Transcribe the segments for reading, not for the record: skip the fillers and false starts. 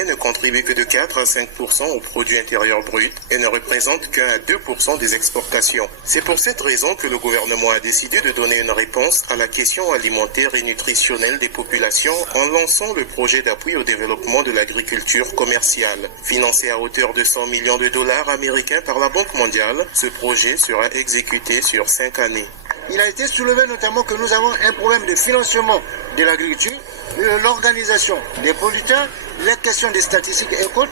congolais ne contribue que de 4 à 5% au produit intérieur brut et ne représente qu'1 à 2% des exportations. C'est pour cette raison que le gouvernement a décidé de donner une réponse à la question alimentaire et nutritionnelle des populations en lançant le projet d'appui au développement de l'agriculture commerciale. Financé à hauteur de 100 millions de dollars américains par la Banque mondiale, ce projet sera exécuté sur 5 années. Il a été soulevé notamment que nous avons un problème de financement de l'agriculture, l'organisation des producteurs, les questions des statistiques et autres.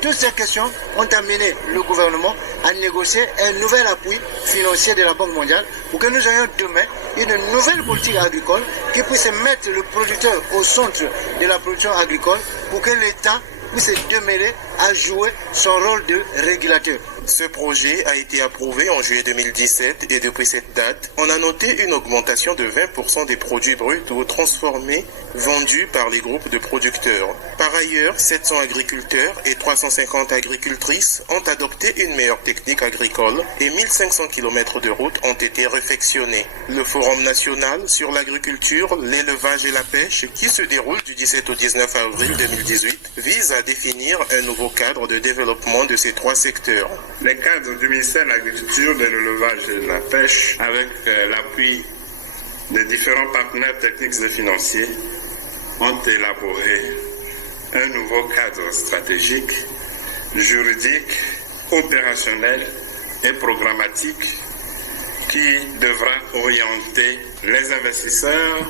Toutes ces questions ont amené le gouvernement à négocier un nouvel appui financier de la Banque mondiale pour que nous ayons demain une nouvelle politique agricole qui puisse mettre le producteur au centre de la production agricole pour que l'État puisse se démêler à jouer son rôle de régulateur. Ce projet a été approuvé en juillet 2017 et depuis cette date, on a noté une augmentation de 20% des produits bruts ou transformés vendus par les groupes de producteurs. Par ailleurs, 700 agriculteurs et 350 agricultrices ont adopté une meilleure technique agricole et 1500 km de routes ont été réfectionnés. Le Forum national sur l'agriculture, l'élevage et la pêche, qui se déroule du 17 au 19 avril 2018, vise à définir un nouveau cadre de développement de ces trois secteurs. Les cadres du ministère de l'Agriculture, de l'Élevage et de la Pêche, avec l'appui des différents partenaires techniques et financiers, ont élaboré un nouveau cadre stratégique, juridique, opérationnel et programmatique qui devra orienter les investisseurs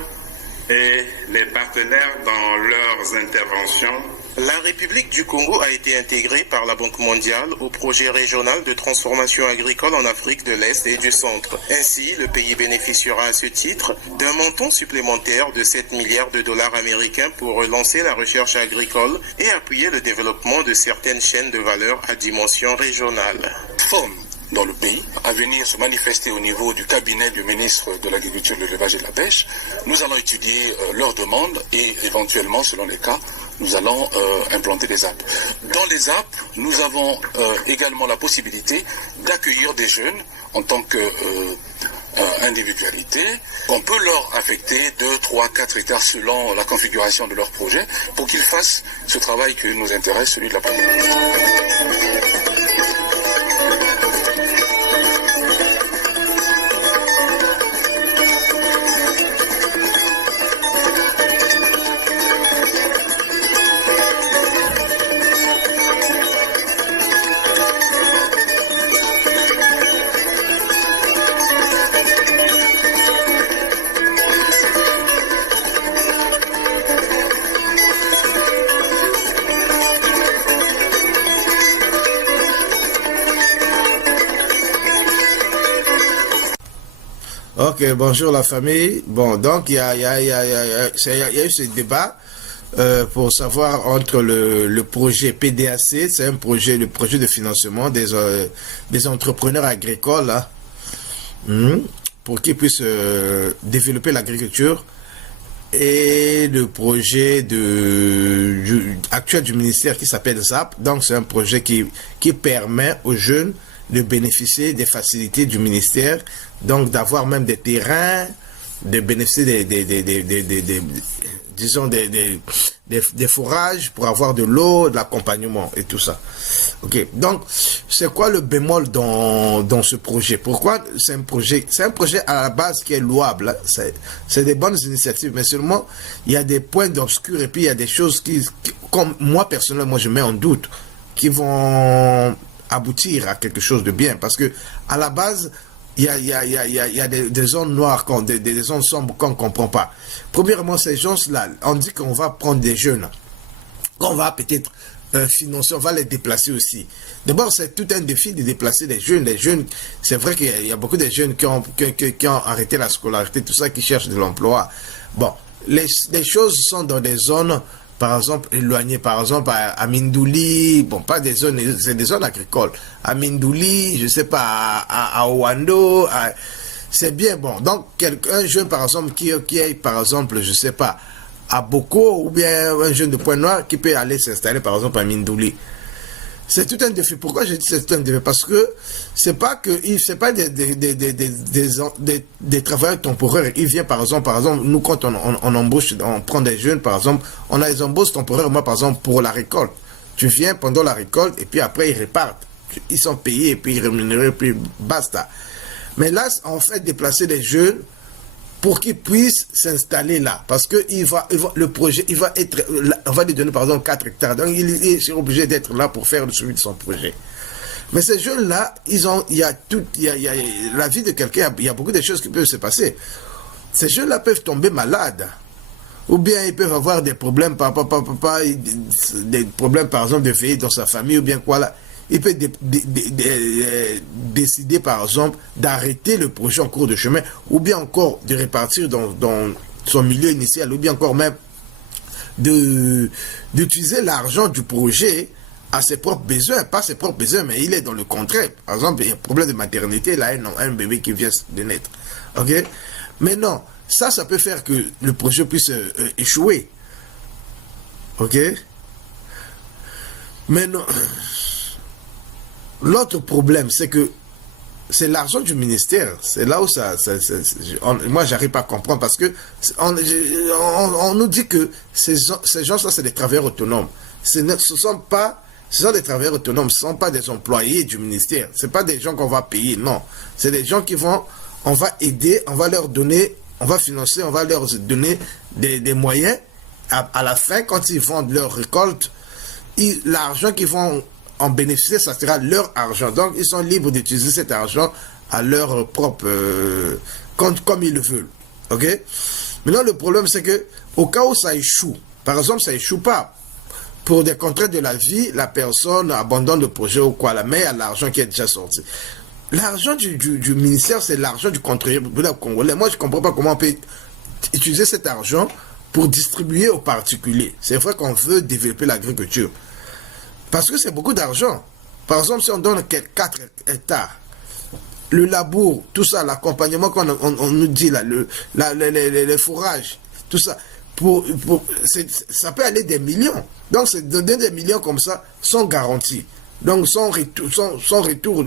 et les partenaires dans leurs interventions. La République du Congo a été intégrée par la Banque mondiale au projet régional de transformation agricole en Afrique de l'Est et du Centre. Ainsi, le pays bénéficiera à ce titre d'un montant supplémentaire de 7 milliards de dollars américains pour relancer la recherche agricole et appuyer le développement de certaines chaînes de valeur à dimension régionale. Dans le pays, à venir se manifester au niveau du cabinet du ministre de l'Agriculture, de l'Élevage et de la Pêche. Nous allons étudier leurs demandes et éventuellement, selon les cas, nous allons implanter des apps. Dans les apps, nous avons également la possibilité d'accueillir des jeunes en tant qu'individualité. On peut leur affecter 2, 3, 4 hectares selon la configuration de leur projet pour qu'ils fassent ce travail qui nous intéresse, celui de la production. Ok, bonjour la famille. Bon, donc il y a eu ce débat pour savoir entre le projet PDAC, c'est le projet de financement des entrepreneurs agricoles, hein, pour qu'ils puissent développer l'agriculture, et le projet actuel du ministère qui s'appelle ZAP. Donc c'est un projet qui permet aux jeunes de bénéficier des facilités du ministère, donc d'avoir même des terrains, de bénéficier des fourrages pour avoir de l'eau, de l'accompagnement et tout ça. Ok, donc c'est quoi le bémol dans ce projet? Pourquoi c'est un projet à la base qui est louable, hein? C'est des bonnes initiatives, mais seulement il y a des points d'obscur et puis il y a des choses qui comme moi personnellement je mets en doute, qui vont aboutir à quelque chose de bien, parce que à la base il y a des zones noires, des zones sombres qu'on ne comprend pas. Premièrement, ces gens-là, on dit qu'on va prendre des jeunes, qu'on va peut-être financer, on va les déplacer aussi. D'abord, c'est tout un défi de déplacer des jeunes. Les jeunes, c'est vrai qu'il y a beaucoup de jeunes qui ont arrêté la scolarité, tout ça, qui cherchent de l'emploi. Bon, les choses sont dans des zones, par exemple, éloignées, par exemple, à Mindouli, bon, pas des zones, c'est des zones agricoles. À Mindouli, je sais pas, à Ouando, c'est bien bon. Donc, un jeune, par exemple, qui est, par exemple, je sais pas, à Boko, ou bien un jeune de Pointe-Noire, qui peut aller s'installer, par exemple, à Mindouli. C'est tout un défi. Pourquoi j'ai dit c'est tout un défi? Parce que c'est pas des travailleurs temporaires. Ils viennent par exemple, nous quand on embauche, on prend des jeunes par exemple, on a des embauches temporaires, moi par exemple pour la récolte. Tu viens pendant la récolte et puis après ils repartent. Ils sont payés et puis rémunérés et puis basta. Mais là, on fait déplacer les jeunes pour qu'ils puissent s'installer là. Parce que le projet, on va lui donner par exemple 4 hectares. Donc il est obligé d'être là pour faire le suivi de son projet. Mais ces jeunes-là, il y a la vie de quelqu'un, il y a beaucoup de choses qui peuvent se passer. Ces jeunes-là peuvent tomber malades. Ou bien ils peuvent avoir des problèmes, des problèmes par exemple de veiller dans sa famille ou bien quoi là. Il peut décider, par exemple, d'arrêter le projet en cours de chemin, ou bien encore de répartir dans son milieu initial, ou bien encore même d'utiliser l'argent du projet à ses propres besoins, pas ses propres besoins, mais il est dans le contraire. Par exemple, il y a un problème de maternité, là, un bébé qui vient de naître. Ok? Mais non, ça peut faire que le projet puisse échouer. Ok? Mais non... L'autre problème, c'est que c'est l'argent du ministère. C'est là où moi, j'arrive pas à comprendre parce que on nous dit que ces gens-là, c'est des travailleurs autonomes. Ce sont des travailleurs autonomes, ce ne sont pas des employés du ministère. Ce ne sont pas des gens qu'on va payer, non. C'est des gens on va aider, on va leur donner, on va financer, on va leur donner des moyens. À la fin, quand ils vendent leur récolte, l'argent qu'ils vont en bénéficier, ça sera leur argent. Donc, ils sont libres d'utiliser cet argent à leur propre compte, comme ils le veulent. OK? Maintenant, le problème, c'est que au cas où ça échoue, par exemple, ça échoue pas. Pour des contraintes de la vie, la personne abandonne le projet ou quoi, mais il y a l'argent qui est déjà sorti. L'argent du ministère, c'est l'argent du contribuable congolais. Moi, je ne comprends pas comment on peut utiliser cet argent pour distribuer aux particuliers. C'est vrai qu'on veut développer l'agriculture. Parce que c'est beaucoup d'argent. Par exemple, si on donne 4 hectares, le labour, tout ça, l'accompagnement qu'on on nous dit là, les fourrages, tout ça, ça peut aller des millions. Donc, c'est donner des millions comme ça, sans garantie. Donc, sans retour.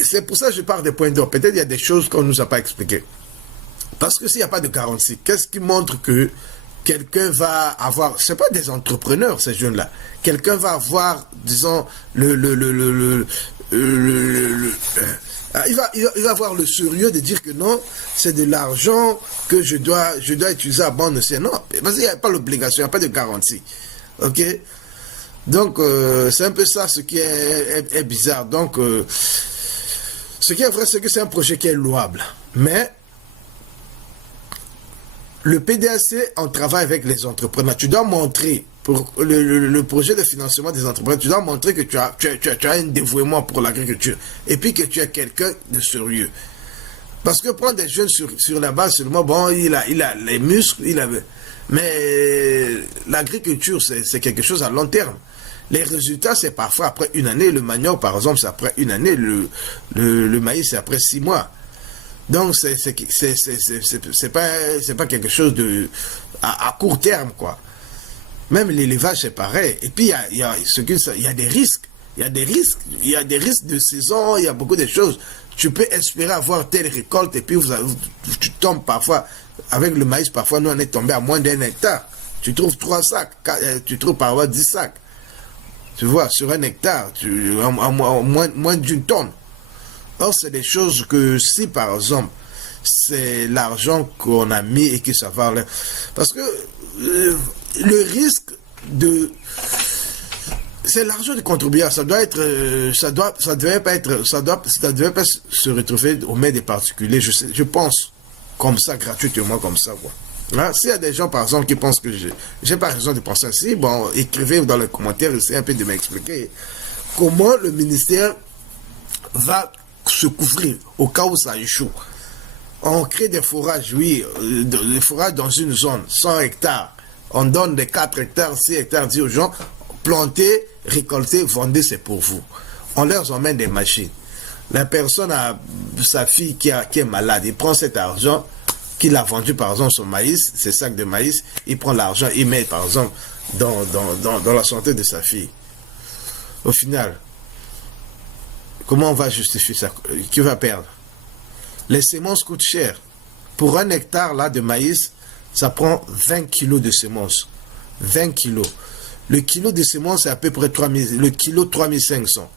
C'est pour ça que je parle des points d'or. Peut-être il y a des choses qu'on ne nous a pas expliquées. Parce que s'il n'y a pas de garantie, qu'est-ce qui montre que quelqu'un va avoir, c'est pas des entrepreneurs ces jeunes-là, quelqu'un va avoir, disons, il va avoir le sérieux de dire que non, c'est de l'argent que je dois utiliser à bon escient. Non, parce qu'il n'y a pas l'obligation, il n'y a pas de garantie. Ok? Donc, c'est un peu ça ce qui est bizarre. Donc, ce qui est vrai, c'est que c'est un projet qui est louable. Mais le PDAC, on travaille avec les entrepreneurs. Tu dois montrer, pour le projet de financement des entrepreneurs, tu dois montrer que tu as un dévouement pour l'agriculture. Et puis que tu es quelqu'un de sérieux. Parce que prendre des jeunes sur la base seulement, bon, il a les muscles, mais l'agriculture, c'est quelque chose à long terme. Les résultats, c'est parfois après une année. Le manioc, par exemple, c'est après une année. Le maïs, c'est après 6 mois. Donc, c'est pas quelque chose à court terme, quoi. Même l'élevage, c'est pareil. Et puis, il y a des risques. Il y a des risques de saison, il y a beaucoup de choses. Tu peux espérer avoir telle récolte et puis tu tombes parfois, avec le maïs, parfois, nous, on est tombé à moins d'1 hectare. Tu trouves 3 sacs, tu trouves parfois 10 sacs. Tu vois, sur 1 hectare, moins d'une tonne. Or, c'est des choses que si, par exemple, c'est l'argent qu'on a mis et que ça va... Parce que le risque de... C'est l'argent du contribuable. Ça devait pas se retrouver aux mains des particuliers. Je pense comme ça, gratuitement, comme ça, quoi. Hein? S'il y a des gens, par exemple, qui pensent que j'ai pas raison de penser ainsi, bon, écrivez dans les commentaires, essayez un peu de m'expliquer comment le ministère va se couvrir au cas où ça échoue. On crée des fourrages, oui, des fourrages dans une zone, 100 hectares. On donne des 4 hectares, 6 hectares, dit aux gens, plantez, récoltez, vendez, c'est pour vous. On leur emmène des machines. La personne a sa fille qui est malade, il prend cet argent qu'il a vendu, par exemple, son maïs, ses sacs de maïs, il prend l'argent, il met, par exemple, dans la santé de sa fille. au final, comment on va justifier ça? Qui va perdre? Les semences coûtent cher. Pour 1 hectare là, de maïs, ça prend 20 kilos de semences. 20 kilos. Le kilo de semences, c'est à peu près 3000, le kilo 3500.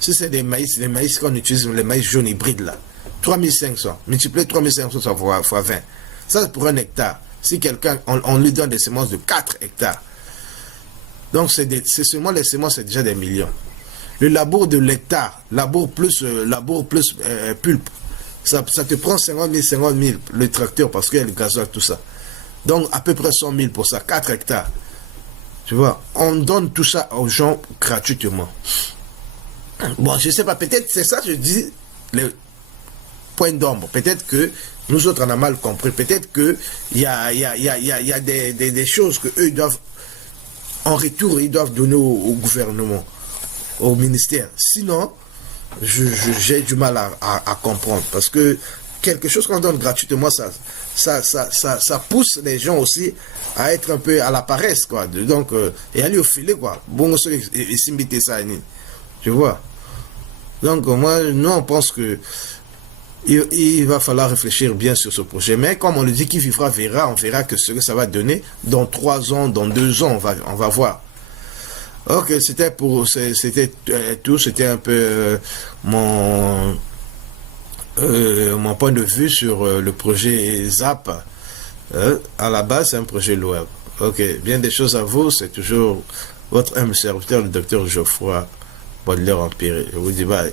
Si c'est des maïs qu'on utilise, les maïs jaunes hybrides là, 3500. Multiplier 3500 fois 20. Ça, c'est pour 1 hectare. Si quelqu'un, on lui donne des semences de 4 hectares. Donc, c'est seulement les semences, c'est déjà des millions. Le labour de l'hectare, labour plus pulpe, ça te prend 50 000, le tracteur, parce qu'il y a le gasoil, tout ça. Donc, à peu près 100 000 pour ça, 4 hectares. Tu vois, on donne tout ça aux gens gratuitement. Bon, je ne sais pas, peut-être c'est ça, je dis, le point d'ombre. Peut-être que nous autres, on a mal compris. Peut-être qu'il y a des choses qu'eux doivent, en retour, ils doivent donner au gouvernement, au ministère. Sinon, j'ai du mal à comprendre. Parce que quelque chose qu'on donne gratuitement, ça pousse les gens aussi à être un peu à la paresse, quoi. Donc, et aller au filet, quoi. Bon, tu vois. Donc, nous, on pense que il va falloir réfléchir bien sur ce projet. Mais comme on le dit, qui vivra verra, on verra que ce que ça va donner dans 3 ans, dans 2 ans, on va voir. Ok, c'était tout, c'était un peu mon point de vue sur le projet ZAP. À la base, c'est un projet louable. Ok, bien des choses à vous, c'est toujours votre humble serviteur, le docteur Geoffroy Baudelaire Empire. Je vous dis bye.